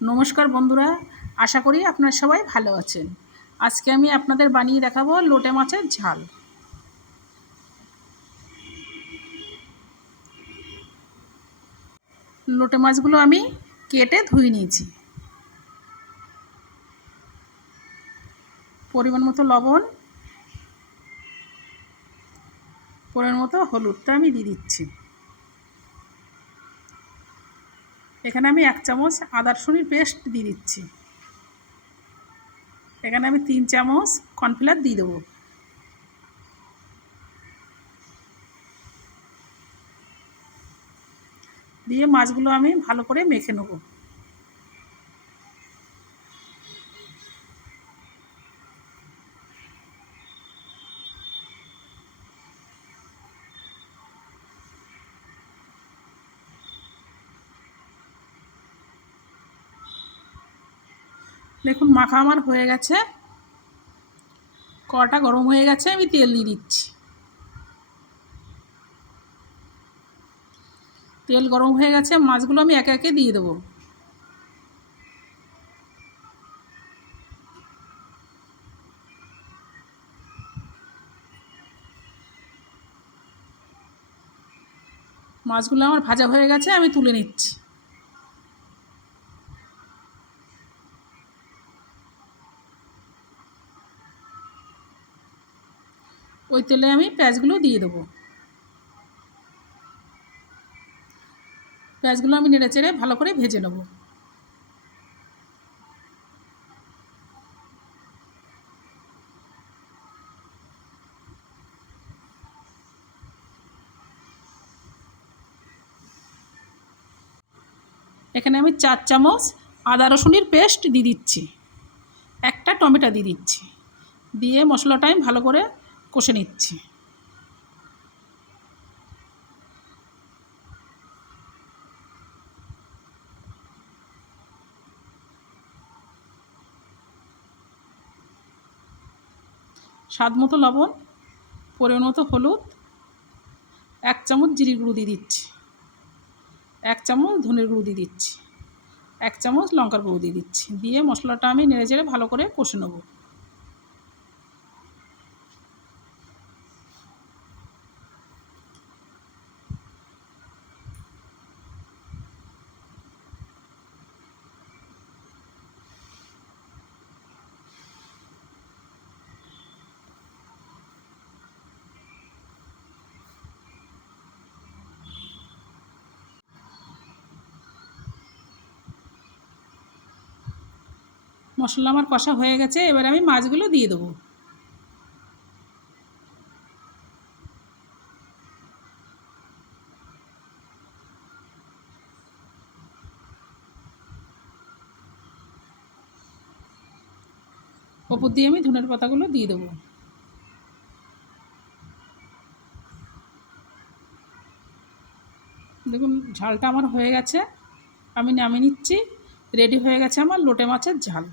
নমস্কার বন্ধুরা, আশা করি আপনারা সবাই ভালো আছেন। আজকে আমি আপনাদের বানিয়ে দেখাবো লোটে মাছের ঝাল। লোটে মাছগুলো আমি কেটে ধুয়ে নিয়েছি। পরিমাণ মতো লবণ, পরিমাণ মতো হলুদটা আমি দিয়ে দিচ্ছি। এখানে আমি 1 চামচ আদা রসুনের পেস্ট দিয়ে দিচ্ছি। এখানে আমি 3 চামচ কর্নফ্লাওয়ার দিয়ে দেবো। দিয়ে মাছগুলো আমি ভালো করে মেখে নেব। দেখুন মাখা আমার হয়ে গেছে। কড়াটা গরম হয়ে গেছে, আমি তেল দিয়ে দিচ্ছি। তেল গরম হয়ে গেছে, মাছগুলো আমি একে একে দিয়ে দেবো। মাছগুলো আমার ভাজা হয়ে গেছে, আমি তুলে নিচ্ছি। ওই তেলে আমি পেঁয়াজগুলো দিয়ে দেবো। পেঁয়াজগুলো আমি নেড়ে চেড়ে ভালো করে ভেজে নেব। এখানে আমি 4 চামচ আদা রসুনের পেস্ট দিয়ে দিচ্ছি। একটা টমেটো দিয়ে দিচ্ছি। দিয়ে মশলাটা আমি ভালো করে কষে নিচ্ছি। স্বাদ মতো লবণ, পরিমাণ মতো হলুদ, 1 চামচ জিরে গুঁড়ো দিয়ে দিচ্ছি, 1 চামচ ধনের গুঁড়ো দিয়ে দিচ্ছি, 1 চামচ লঙ্কার গুঁড়ো দিয়ে দিচ্ছি। দিয়ে মশলাটা আমি নেড়ে চেড়ে ভালো করে কষে নেব। মশলা আমার কষা হয়ে গেছে, এবার আমি মাছগুলো দিয়ে দেবো। ওপর দিয়ে আমি ধনের পাতাগুলো দিয়ে দেবো। দেখুন ঝালটা আমার হয়ে গেছে, আমি নামিয়ে নিচ্ছি। রেডি হয়ে গেছে আমার লোটে মাছের ঝাল।